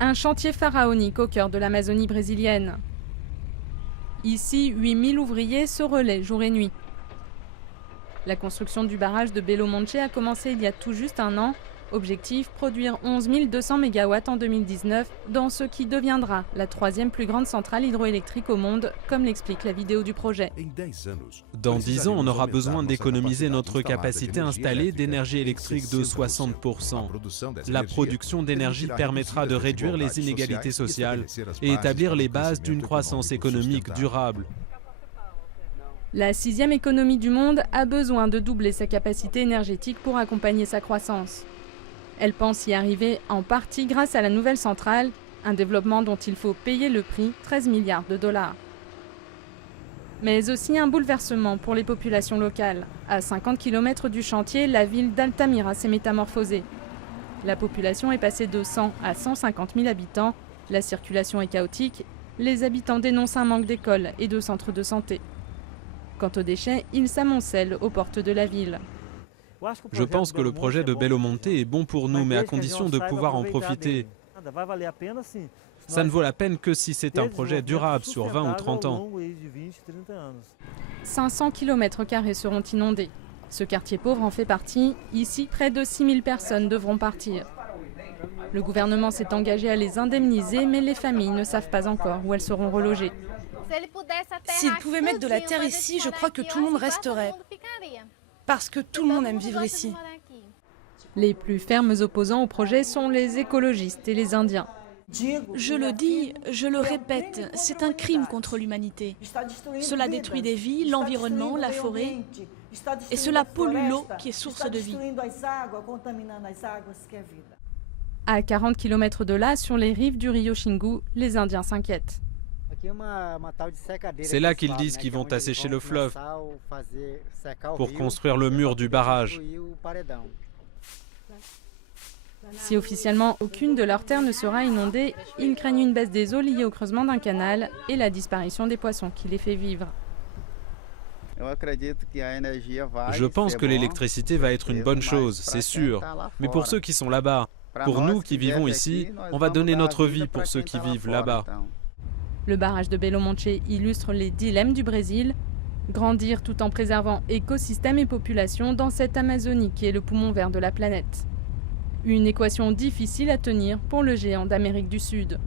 Un chantier pharaonique au cœur de l'Amazonie brésilienne. Ici, 8000 ouvriers se relaient jour et nuit. La construction du barrage de Belo Monte a commencé il y a tout juste un an. Objectif, produire 11 200 MW en 2019 dans ce qui deviendra la troisième plus grande centrale hydroélectrique au monde, comme l'explique la vidéo du projet. Dans 10 ans, on aura besoin d'économiser notre capacité installée d'énergie électrique de 60%. La production d'énergie permettra de réduire les inégalités sociales et établir les bases d'une croissance économique durable. La sixième économie du monde a besoin de doubler sa capacité énergétique pour accompagner sa croissance. Elle pense y arriver en partie grâce à la nouvelle centrale, un développement dont il faut payer le prix, 13 milliards de dollars. Mais aussi un bouleversement pour les populations locales. À 50 km du chantier, la ville d'Altamira s'est métamorphosée. La population est passée de 100 à 150 000 habitants. La circulation est chaotique. Les habitants dénoncent un manque d'écoles et de centres de santé. Quant aux déchets, ils s'amoncellent aux portes de la ville. Je pense que le projet de Belo Monte est bon pour nous, mais à condition de pouvoir en profiter. Ça ne vaut la peine que si c'est un projet durable sur 20 ou 30 ans. 500 km² seront inondés. Ce quartier pauvre en fait partie. Ici, près de 6000 personnes devront partir. Le gouvernement s'est engagé à les indemniser, mais les familles ne savent pas encore où elles seront relogées. S'il pouvait mettre de la terre ici, je crois que tout le monde resterait. Parce que tout le monde aime vivre ici. Les plus fermes opposants au projet sont les écologistes et les Indiens. Je le dis, je le répète, c'est un crime contre l'humanité. Cela détruit des vies, l'environnement, la forêt. Et cela pollue l'eau qui est source de vie. À 40 km de là, sur les rives du Rio Xingu, les Indiens s'inquiètent. C'est là qu'ils disent qu'ils vont assécher le fleuve pour construire le mur du barrage. Si officiellement aucune de leurs terres ne sera inondée, ils craignent une baisse des eaux liée au creusement d'un canal et la disparition des poissons qui les fait vivre. Je pense que l'électricité va être une bonne chose, c'est sûr. Mais pour ceux qui sont là-bas, pour nous qui vivons ici, on va donner notre vie pour ceux qui vivent là-bas. Le barrage de Belo Monte illustre les dilemmes du Brésil. Grandir tout en préservant écosystèmes et populations dans cette Amazonie qui est le poumon vert de la planète. Une équation difficile à tenir pour le géant d'Amérique du Sud.